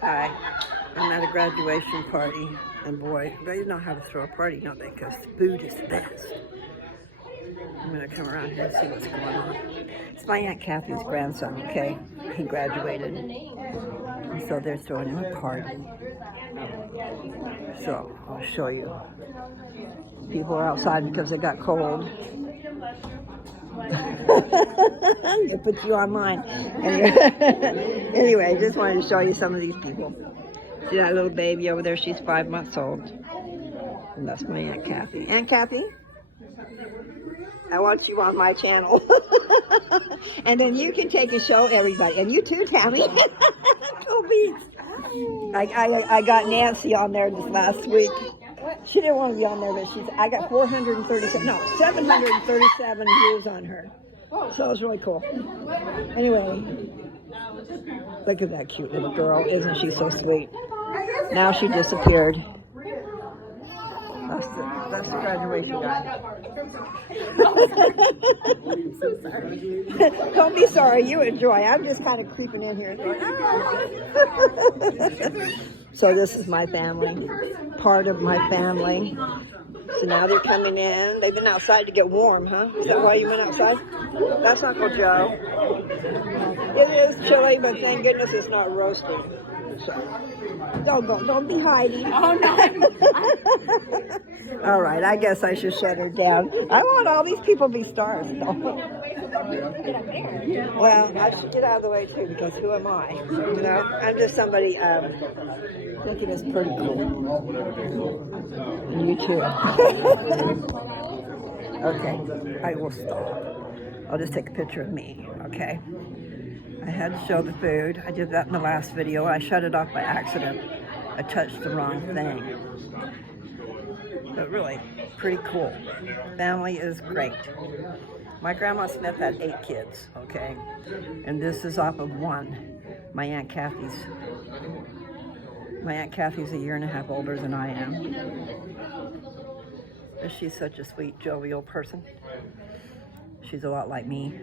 Hi, I'm at a graduation party, and boy, they know how to throw a party, don't they? Because food is the best. I'm going to come around here and see what's going on. It's my Aunt Kathy's grandson, okay? He graduated, and so they're throwing him a party. So, I'll show you. People are outside because it got cold. They put you online. Anyway, just wanted to show you some of these people. See that little baby over there? She's 5 months old. And that's my Aunt Kathy. Aunt Kathy, I want you on my channel. And then you can take and show everybody. And you too, Tammy. Go Beats. I got Nancy on there this last week. She didn't want to be on there, but I got 737 views on her. So it was really cool. Anyway, look at that cute little girl. Isn't she so sweet? Now she disappeared. That's the graduation guy. I'm so sorry. Don't be sorry. You enjoy. I'm just kind of creeping in here. So this is my family. Part of my family. So now they're coming in. They've been outside to get warm, huh? Is that why you went outside? That's Uncle Joe. It is chilly, but thank goodness it's not roasting. So, don't be hiding. Oh, no. All right, I guess I should shut her down. I want all these people to be stars, though. Well, I should get out of the way, too, because who am I? You know, I'm just somebody thinking it's pretty cool. And you, too. Okay, I will stop. I'll just take a picture of me, okay? I had to show the food. I did that in the last video. I shut it off by accident. I touched the wrong thing. But really, pretty cool. Family is great. My Grandma Smith had 8 kids, okay? And this is off of 1. My Aunt Kathy's. My Aunt Kathy's a year and a half older than I am. But she's such a sweet, jovial person. She's a lot like me.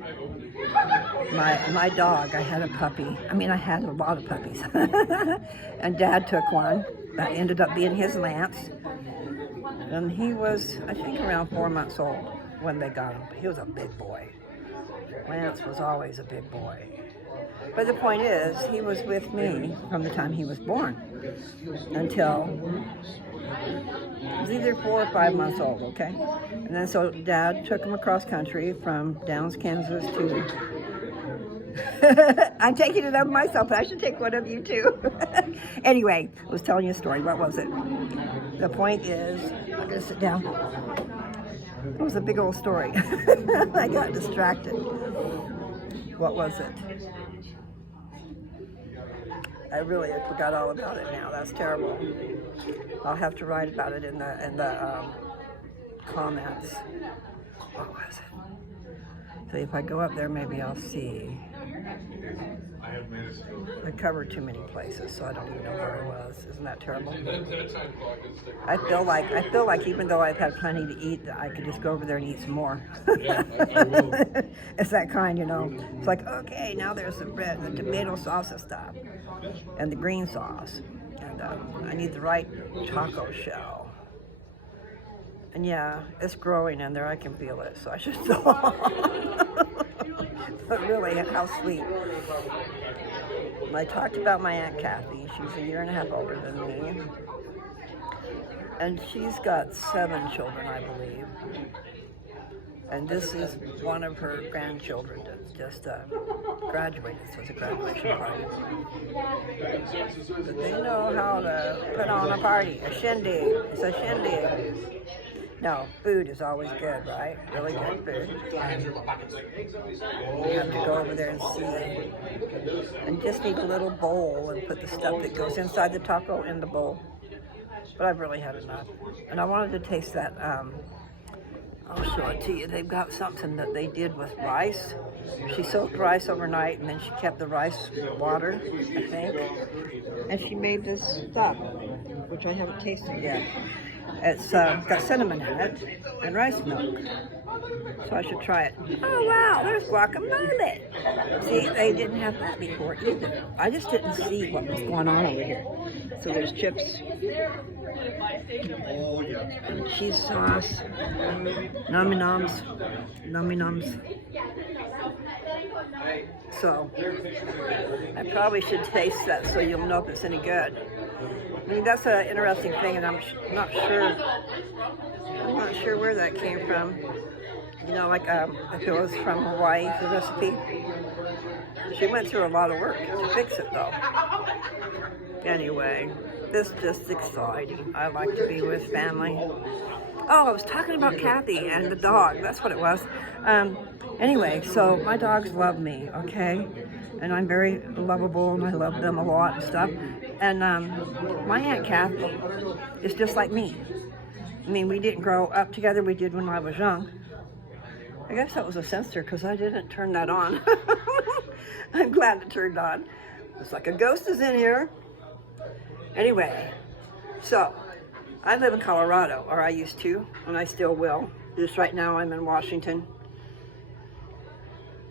My dog, I had a puppy. I mean, I had a lot of puppies. And Dad took one. That ended up being his Lance. And he was, I think, around 4 months old when they got him. He was a big boy. Lance was always a big boy. But the point is, he was with me from the time he was born until he was either 4 or 5 months old, okay? And then so Dad took him across country from Downs, Kansas to... I'm taking it up myself, but I should take one of you too. Anyway, I was telling you a story. What was it? The point is, I'm going to sit down. It was a big old story. I got distracted. What was it? I forgot all about it now. That's terrible. I'll have to write about it in the comments. What was it? So if I go up there, maybe I'll see. I covered too many places, so I don't even know where it was. Isn't that terrible? I feel like even though I've had plenty to eat, that I could just go over there and eat some more. It's that kind, you know. It's like, okay, now there's the bread, the tomato sauce and stuff, and the green sauce, and I need the right taco shell. And yeah, it's growing in there. I can feel it, so I should stop. But really, how sweet. I talked about my Aunt Kathy. She's a year and a half older than me. And she's got 7 children, I believe. And this is one of her grandchildren that just graduated, so it's a graduation party. But they know how to put on a party, a shindig. It's a shindig. No, food is always good, right? Really good food. You have to go over there and see. And just need a little bowl and put the stuff that goes inside the taco in the bowl. But I've really had enough. And I wanted to taste that, I'll show it to you. They've got something that they did with rice. She soaked rice overnight and then she kept the rice water, I think. And she made this stuff, which I haven't tasted yet. It's got cinnamon in it and rice milk. So I should try it. Oh wow, there's guacamole. See, they didn't have that before either. I just didn't see what was going on over here. So there's chips, cheese sauce, nummy nums, nummy nums. So I probably should taste that so you'll know if it's any good. I mean, that's an interesting thing, and I'm not sure where that came from. You know, like if it was from Hawaii, the recipe. She went through a lot of work to fix it, though. Anyway, this is just exciting. I like to be with family. Oh, I was talking about Kathy and the dog. That's what it was. Anyway, so my dogs love me, okay? And I'm very lovable, and I love them a lot and stuff. And my Aunt Kathy is just like me. I mean, we didn't grow up together. We did when I was young. I guess that was a sensor because I didn't turn that on. I'm glad it turned on. It's like a ghost is in here. Anyway, so I live in Colorado, or I used to, and I still will. Just right now I'm in Washington.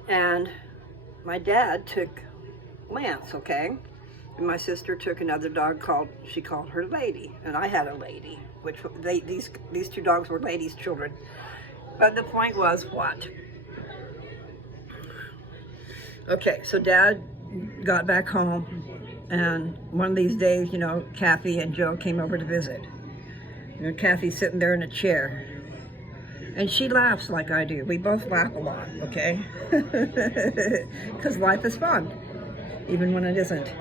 And my dad took Lance, okay? And my sister took another dog she called her Lady. And I had a Lady, which these two dogs were Lady's children. But the point was what? Okay, so Dad got back home, and one of these days, you know, Kathy and Joe came over to visit. And Kathy's sitting there in a chair. And she laughs like I do. We both laugh a lot, okay? Because life is fun, even when it isn't.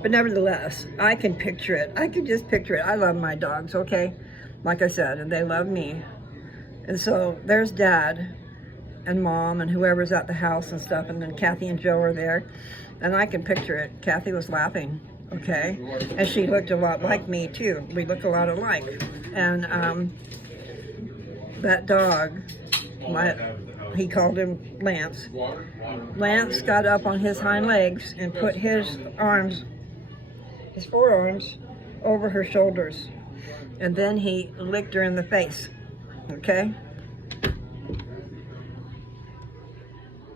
But nevertheless, I can picture it. I can just picture it. I love my dogs, okay? Like I said, and they love me. And so there's Dad and Mom and whoever's at the house and stuff, and then Kathy and Joe are there. And I can picture it. Kathy was laughing, okay? And she looked a lot like me, too. We look a lot alike. And that dog, he called him Lance. Lance got up on his hind legs and put his forearms over her shoulders. And then he licked her in the face, okay?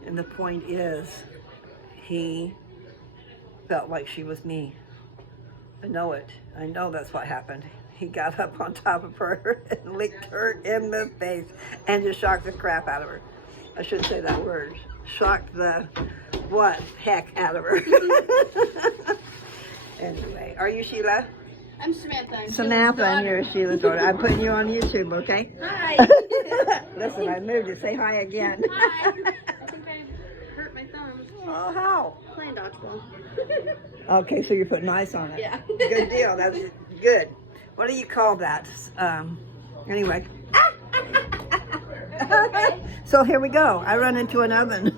And the point is, he felt like she was me. I know it. I know that's what happened. He got up on top of her and licked her in the face and just shocked the crap out of her. I shouldn't say that word. Shocked the heck out of her. Anyway, are you Sheila? I'm Samantha. Samantha, and you're Sheila's daughter. I'm putting you on YouTube, okay? Hi. Listen, I moved it. Say hi again. Hi. I think I hurt my thumb. Oh, how? Playing dodgeball. Okay, so you're putting ice on it. Yeah. Good deal. That's good. What do you call that? Anyway. So here we go. I run into an oven.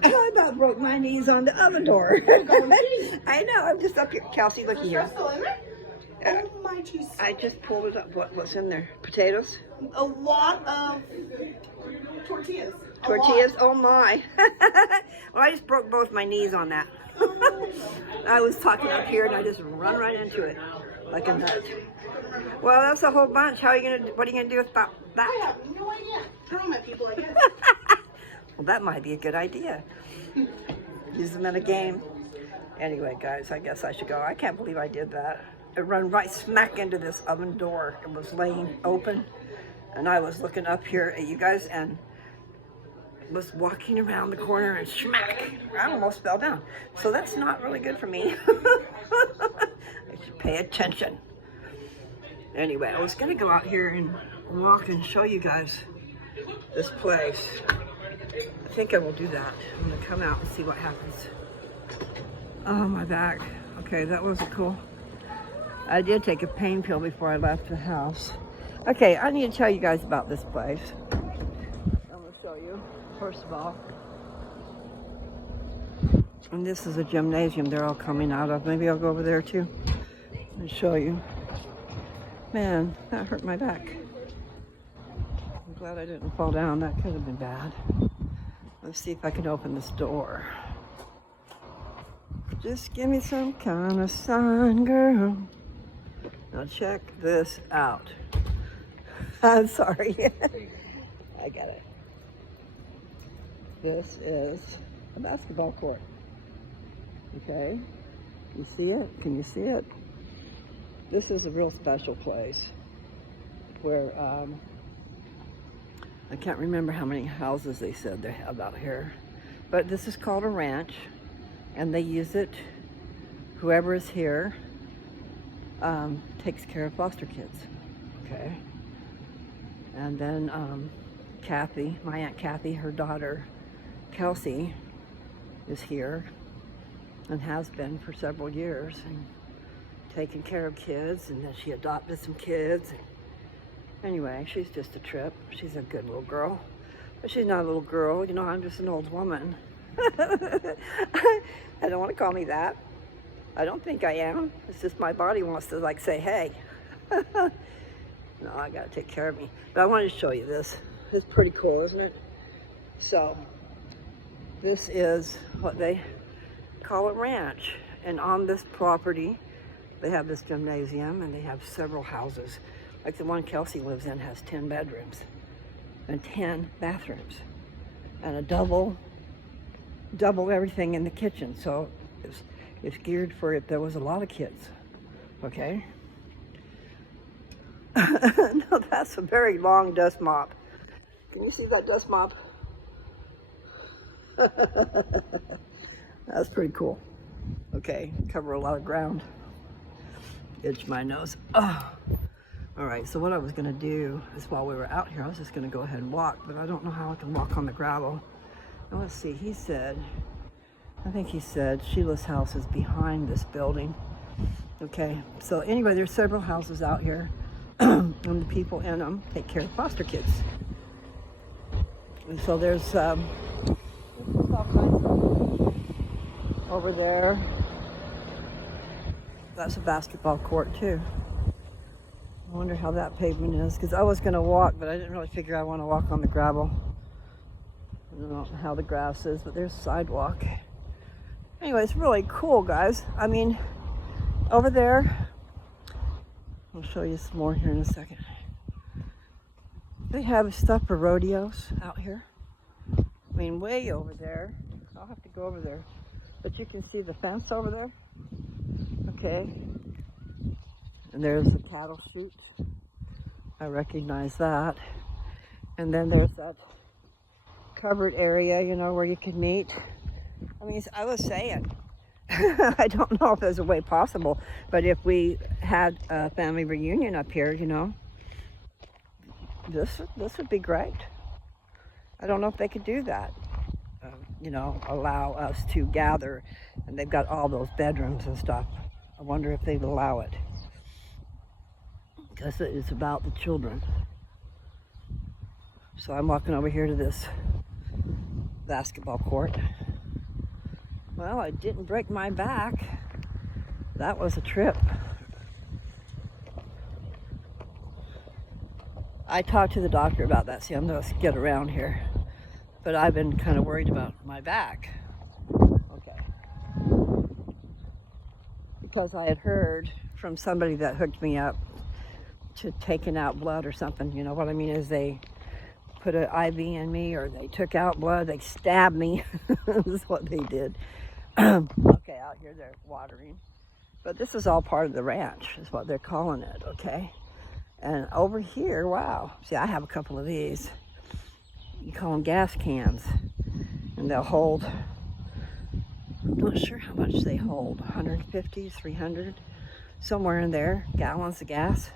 I about broke my knees on the oven door. I know. I'm just up here. Kelsey, look here. Oh my Jesus. I just pulled it up. What's in there? Potatoes? A lot of tortillas. Tortillas? Oh my. Well, I just broke both my knees on that. I was talking up here and I just run right into it like a nut. Well, that's a whole bunch. What are you gonna do with that? I have no idea. Throw them at people, I guess. Well, that might be a good idea. Use them in a game. Anyway, guys, I guess I should go. I can't believe I did that. I run right smack into this oven door. It was laying open, and I was looking up here at you guys and was walking around the corner and smack. I almost fell down. So that's not really good for me. I should pay attention. Anyway, I was gonna go out here and walk and show you guys this place. I think I will do that. I'm gonna come out and see what happens. Oh, my back. Okay, that wasn't cool. I did take a pain pill before I left the house. Okay, I need to tell you guys about this place. I'm gonna show you, first of all. And this is a gymnasium they're all coming out of. Maybe I'll go over there too and show you. Man, that hurt my back. I'm glad I didn't fall down. That could have been bad. Let's see if I can open this door. Just give me some kind of sign, girl. Now check this out. I'm sorry. I get it. This is a basketball court. Okay? You see it? Can you see it? This is a real special place where I can't remember how many houses they said they have out here, but this is called a ranch, and they use it. Whoever is here takes care of foster kids. Okay? And then Kathy, my Aunt Kathy, her daughter Kelsey is here and has been for several years and taking care of kids, and then she adopted some kids. Anyway, she's just a trip. She's a good little girl. But she's not a little girl, you know, I'm just an old woman. I don't want to call me that. I don't think I am. It's just my body wants to like say, hey. No, I gotta take care of me. But I wanted to show you this. It's pretty cool, isn't it? So, this is what they call a ranch. And on this property, they have this gymnasium and they have several houses. Like the one Kelsey lives in has 10 bedrooms and 10 bathrooms and a double everything in the kitchen. So it's geared for if there was a lot of kids, okay? No, that's a very long dust mop. Can you see that dust mop? That's pretty cool. Okay, cover a lot of ground. Itch my nose. Oh. All right, so what I was gonna do is while we were out here, I was just gonna go ahead and walk, but I don't know how I can walk on the gravel. Now let's see, I think he said Sheila's house is behind this building. Okay, so anyway, there's several houses out here and the people in them take care of foster kids. And so there's all kinds of stuff over there. That's a basketball court too. I wonder how that pavement is, because I was going to walk, but I didn't really figure I want to walk on the gravel. I don't know how the grass is, but there's a sidewalk. Anyway, it's really cool, guys. I mean, over there, I'll show you some more here in a second. They have stuff for rodeos out here. I mean, way over there. I'll have to go over there. But you can see the fence over there. Okay. And there's the cattle chute. I recognize that. And then there's that covered area, you know, where you can meet. I mean, I was saying, I don't know if there's a way possible, but if we had a family reunion up here, you know, this would be great. I don't know if they could do that. You know, allow us to gather, and they've got all those bedrooms and stuff. I wonder if they'd allow it. Because it is about the children. So I'm walking over here to this basketball court. Well, I didn't break my back. That was a trip. I talked to the doctor about that. See, I'm going to get around here. But I've been kind of worried about my back. Okay. Because I had heard from somebody that hooked me up to taking out blood or something. You know what I mean? Is they put an IV in me, or they took out blood, they stabbed me. This is what they did. Okay, out here they're watering. But this is all part of the ranch, is what they're calling it, okay? And over here, wow. See, I have a couple of these. You call them gas cans. And they'll hold, I'm not sure how much they hold, 150, 300, somewhere in there, gallons of gas.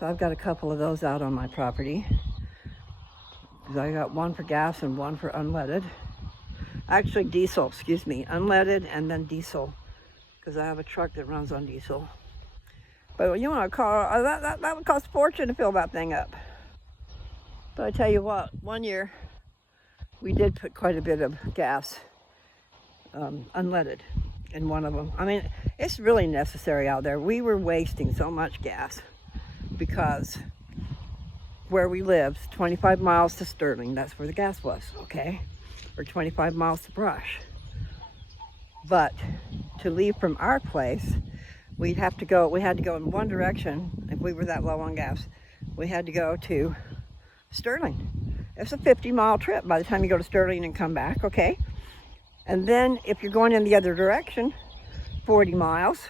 So I've got a couple of those out on my property. I got one for gas and one for unleaded. Actually diesel, excuse me, unleaded and then diesel, because I have a truck that runs on diesel. But you want to call, that would cost a fortune to fill that thing up. But I tell you what, one year we did put quite a bit of gas, unleaded, in one of them. I mean, it's really necessary out there. We were wasting so much gas because where we lived, 25 miles to Sterling, that's where the gas was, okay? Or 25 miles to Brush. But to leave from our place, we had to go in one direction if we were that low on gas. we had to go to Sterling. It's a 50-mile trip by the time you go to Sterling and come back, okay? And then if you're going in the other direction, 40 miles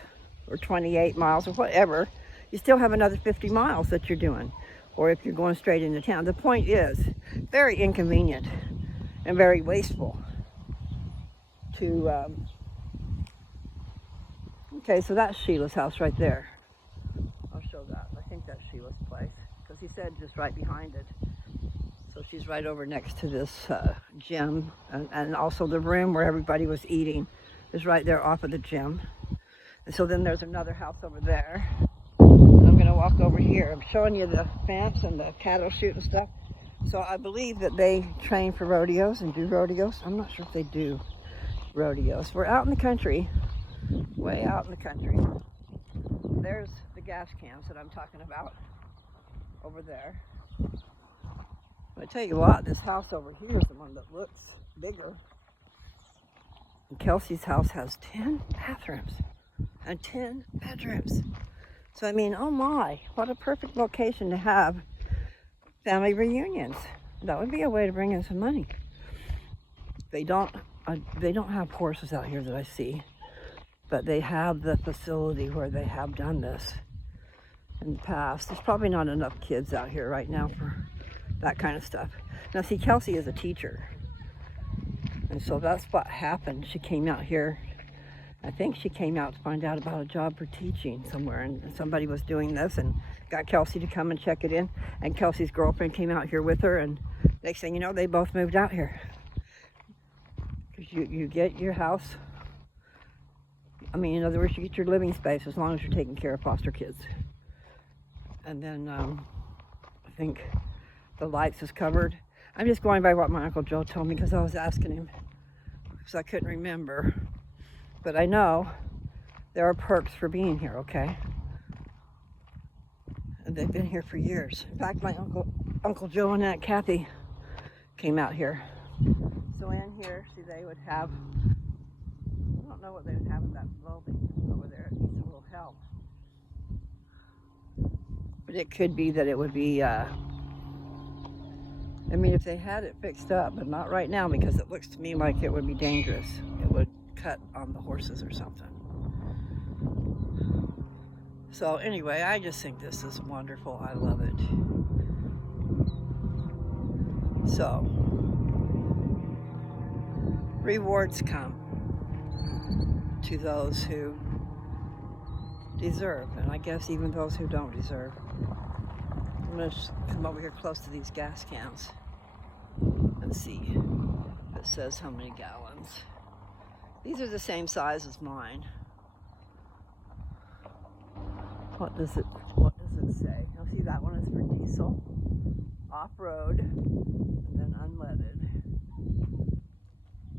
or 28 miles or whatever, you still have another 50 miles that you're doing. Or if you're going straight into town. The point is, very inconvenient and very wasteful to, okay, so that's Sheila's house right there. I'll show that. I think that's Sheila's place, because he said just right behind it. So she's right over next to this gym, and also the room where everybody was eating is right there off of the gym. And so then there's another house over there. And I'm gonna walk over here. I'm showing you the fence and the cattle chute and stuff. So I believe that they train for rodeos and do rodeos. I'm not sure if they do rodeos. We're out in the country, way out in the country. There's the gas cans that I'm talking about over there. I tell you what, this house over here is the one that looks bigger. And Kelsey's house has 10 bathrooms and 10 bedrooms. So I mean, oh my, what a perfect location to have family reunions. That would be a way to bring in some money. They don't have horses out here that I see, but they have the facility where they have done this in the past. There's probably not enough kids out here right now for that kind of stuff. Now see, Kelsey is a teacher, and so that's what happened. She came out here, I think she came out to find out about a job for teaching somewhere, and somebody was doing this and got Kelsey to come and check it in, and Kelsey's girlfriend came out here with her, and next thing you know, they both moved out here. Because you get your house, I mean, in other words, you get your living space as long as you're taking care of foster kids. And then I think the lights is covered. I'm just going by what my Uncle Joe told me, because I was asking him, because I couldn't remember. But I know there are perks for being here, okay? And they've been here for years. In fact, my Uncle Joe and Aunt Kathy came out here. So in here, see, they would have, I don't know what they would have in that building over there. It needs a little help. But it could be that it would be, I mean, if they had it fixed up, but not right now, because it looks to me like it would be dangerous. It would cut on the horses or something. So anyway, I just think this is wonderful. I love it. So, rewards come to those who deserve, and I guess even those who don't deserve. I'm going to come over here close to these gas cans and see if it says how many gallons. These are the same size as mine. What does it say? Now see, that one is for diesel, off-road, and then unleaded.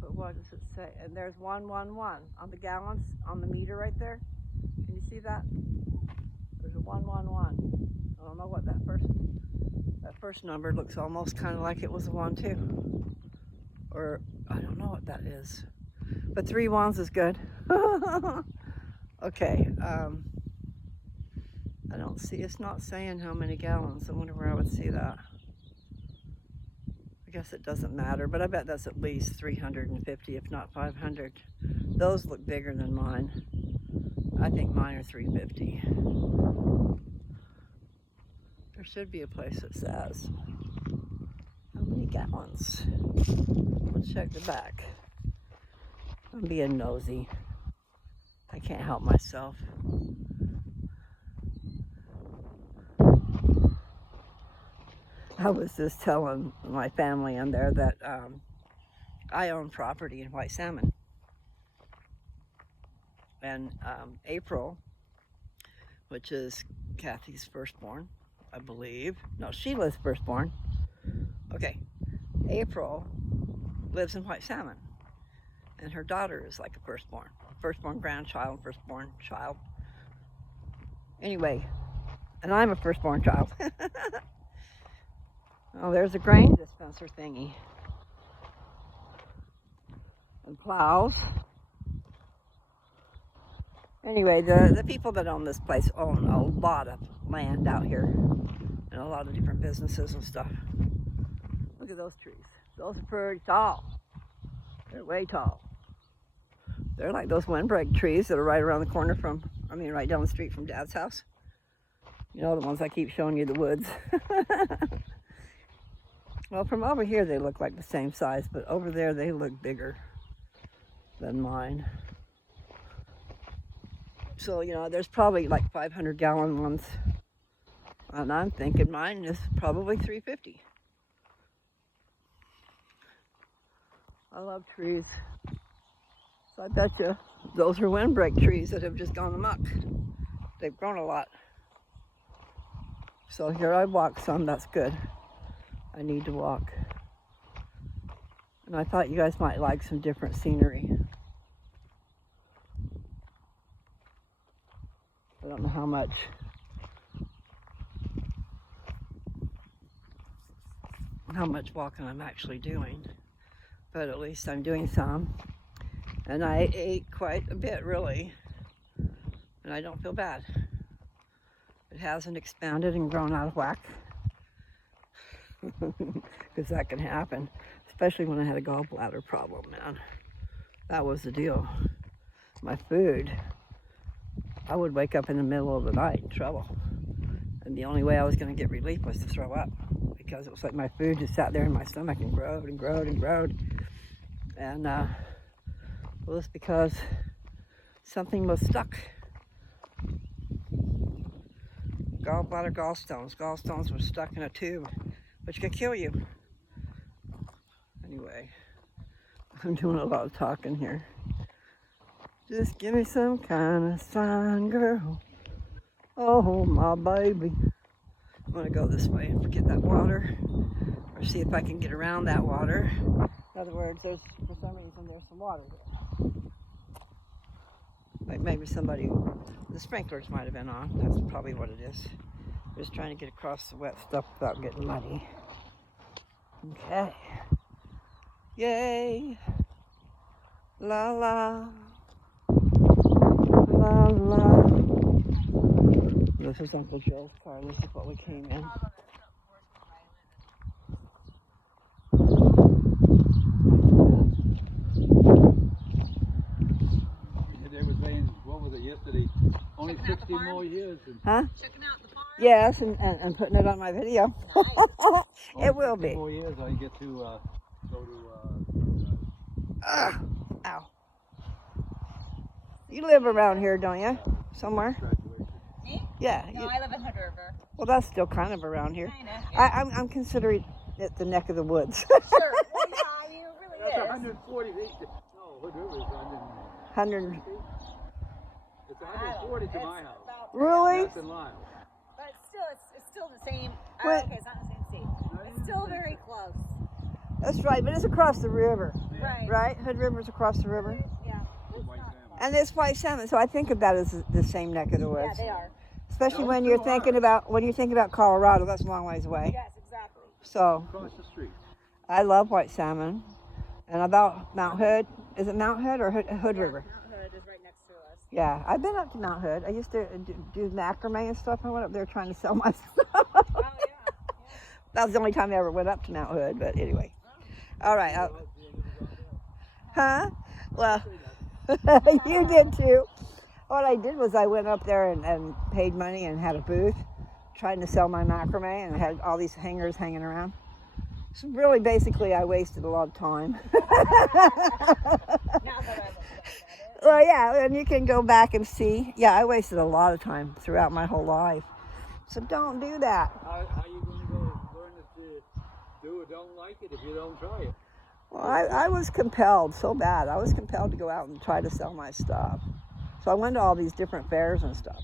But what does it say? And there's 111 on the gallons on the meter right there. Can you see that? There's a 111. I don't know what that first number looks almost kind of like it was a 1 too. Or I don't know what that is. But 3 ones is good. Okay. I don't see, it's not saying how many gallons. I wonder where I would see that. I guess it doesn't matter, but I bet that's at least 350, if not 500. Those look bigger than mine. I think mine are 350. There should be a place that says how many gallons. Let's check the back. I'm being nosy. I can't help myself. I was just telling my family in there that I own property in White Salmon. And April, which is Kathy's firstborn, I believe. No, Sheila's firstborn. Okay, April lives in White Salmon. And her daughter is like a firstborn grandchild, firstborn child. Anyway, and I'm a firstborn child. Oh, there's a grain dispenser thingy. And plows. Anyway, the people that own this place own a lot of land out here. and a lot of different businesses and stuff. Look at those trees. Those are pretty tall. They're way tall. They're like those windbreak trees that are right around the corner right down the street from Dad's house. You know, the ones I keep showing you, the woods. Well, from over here they look like the same size, but over there they look bigger than mine. So, you know, there's probably like 500-gallon ones. And I'm thinking mine is probably 350. I love trees. So I bet you those are windbreak trees that have just gone amok. They've grown a lot. So here I walk some, that's good. I need to walk. And I thought you guys might like some different scenery. I don't know how much walking I'm actually doing, but at least I'm doing some. And I ate quite a bit, really, and I don't feel bad. It hasn't expanded and grown out of whack, because that can happen, especially when I had a gallbladder problem, man. That was the deal. My food, I would wake up in the middle of the night in trouble. And the only way I was going to get relief was to throw up, because it was like my food just sat there in my stomach and growed and growed and growed. And it was because something was stuck. Gallbladder, gallstones. Gallstones were stuck in a tube, which could kill you. Anyway, I'm doing a lot of talking here. Just give me some kind of sign, girl. Oh, my baby. I'm going to go this way and forget that water, or see if I can get around that water. In other words, for some reason, there's some water there. Like maybe the sprinklers might have been on. That's probably what it is. Just trying to get across the wet stuff without getting muddy. Okay. Yay. La la. La la. This is Uncle Joe's car. This is what we came in. They were saying, what was it yesterday? Only 60 more years. Huh? Checking out the farm? Yes, and putting it on my video. Nice. It will be. 60 more years I get to go to... Ow. You live around here, don't you? Somewhere? Me? Yeah. No, I live in Hood River. Well, that's still kind of around here. Kinda. Yeah. I'm considering it the neck of the woods. Sure. Well, yeah, you really That's is. 140. No, Hood River is 100. It's 140 to my house. Really? That's in Lyle. But it's still the same. What? Okay, it's not the same state. It's still very close. That's right, but it's across the river, Right. right? Hood River's across the river. Yeah. White salmon. And it's white salmon, so I think of that as the same neck of the Yeah, woods. they are. Especially No, when they you're are. thinking about Colorado, that's a long ways away. Yes, exactly. So Across the street. I love white salmon. And about Mount Hood, is it Mount Hood or Hood River? Mount Hood is right next to us. Yeah, I've been up to Mount Hood. I used to do macrame and stuff. I went up there trying to sell my stuff. Oh, yeah. That was the only time I ever went up to Mount Hood, but anyway. All right. Huh? Well, you did too. What I did was I went up there and paid money and had a booth trying to sell my macrame, and I had all these hangers hanging around. So really, basically, I wasted a lot of time. Now that I look back at it. Well, yeah, and you can go back and see. Yeah, I wasted a lot of time throughout my whole life. So don't do that. How are you going to go learn to do or don't like it if you don't try it? Well, I was compelled so bad. I was compelled to go out and try to sell my stuff. So I went to all these different fairs and stuff.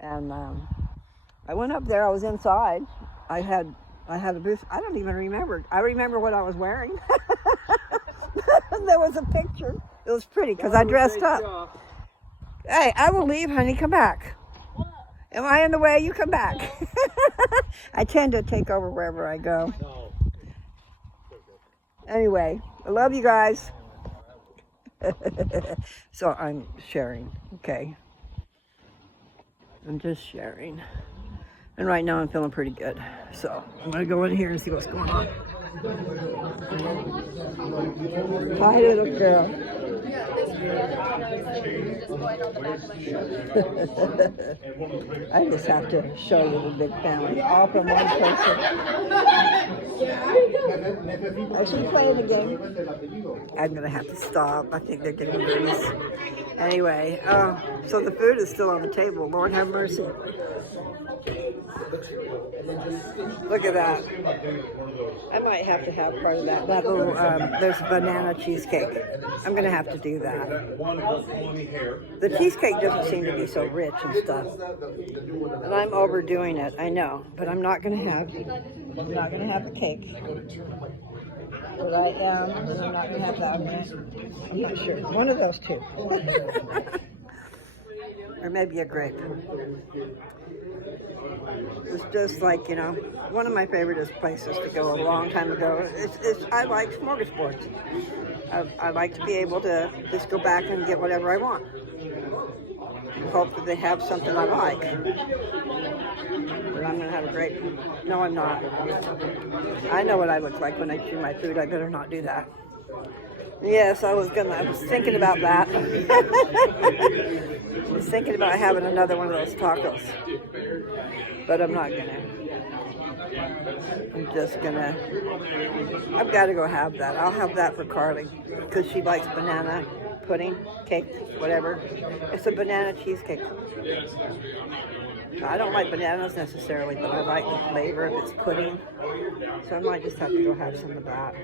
And I went up there. I was inside. I had a booth. I don't even remember. I remember what I was wearing. There was a picture. It was pretty because I dressed up. Hey, I will leave, honey. Come back. Am I in the way? You come back. I tend to take over wherever I go. No. Anyway, I love you guys. So I'm sharing, okay? I'm just sharing. And right now I'm feeling pretty good. So I'm gonna go in here and see what's going on. Hi, little girl. I just have to show you the big family, all from one person. Is she playing the game? I'm gonna have to stop. I think they're getting loose. Anyway, so the food is still on the table. Lord have mercy. Look at that. I might have to have part of that. That little, there's banana cheesecake. I'm going to have to do that. The cheesecake doesn't seem to be so rich and stuff. And I'm overdoing it, I know. But I'm not going to have the cake. But I am, and I'm not going to have that one. I'm not sure. One of those two. Or maybe a grape. It's just like, you know, one of my favorite places to go a long time ago. I like smorgasbords. I like to be able to just go back and get whatever I want. Hope that they have something I like. But I'm going to have a grape. No, I'm not. I know what I look like when I chew my food. I better not do that. Yes, I was thinking about that. I was thinking about having another one of those tacos. But I'm not gonna. I'm just gonna, I've got to go have that. I'll have that for Carly because she likes banana pudding, cake, whatever. It's a banana cheesecake. I don't like bananas necessarily, but I like the flavor of its pudding. So I might just have to go have some of that.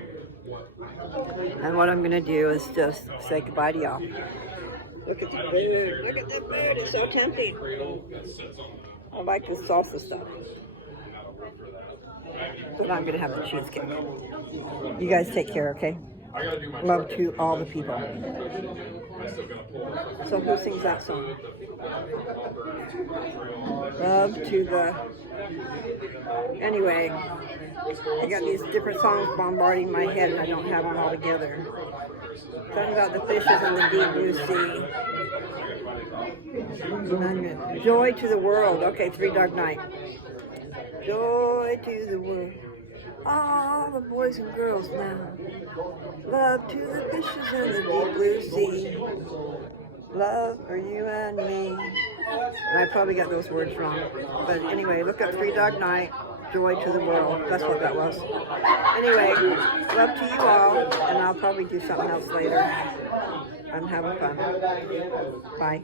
And what I'm going to do is just say goodbye to y'all. Look at the food. Look at the food. It's so tempting. I like the salsa stuff. But I'm going to have the cheesecake. You guys take care, okay? Love to all the people. So who sings that song? Love to the... Anyway, I got these different songs bombarding my head and I don't have them all together. Talking about the fishes in the deep blue sea. Joy to the world. Okay, Three Dog Night. Joy to the world. All the boys and girls now. Love to the fishes in the deep blue sea. Love for you and me. And I probably got those words wrong. But anyway, look up Three Dog Night. Joy to the world. That's what that was. Anyway, love to you all. And I'll probably do something else later. I'm having fun. Bye.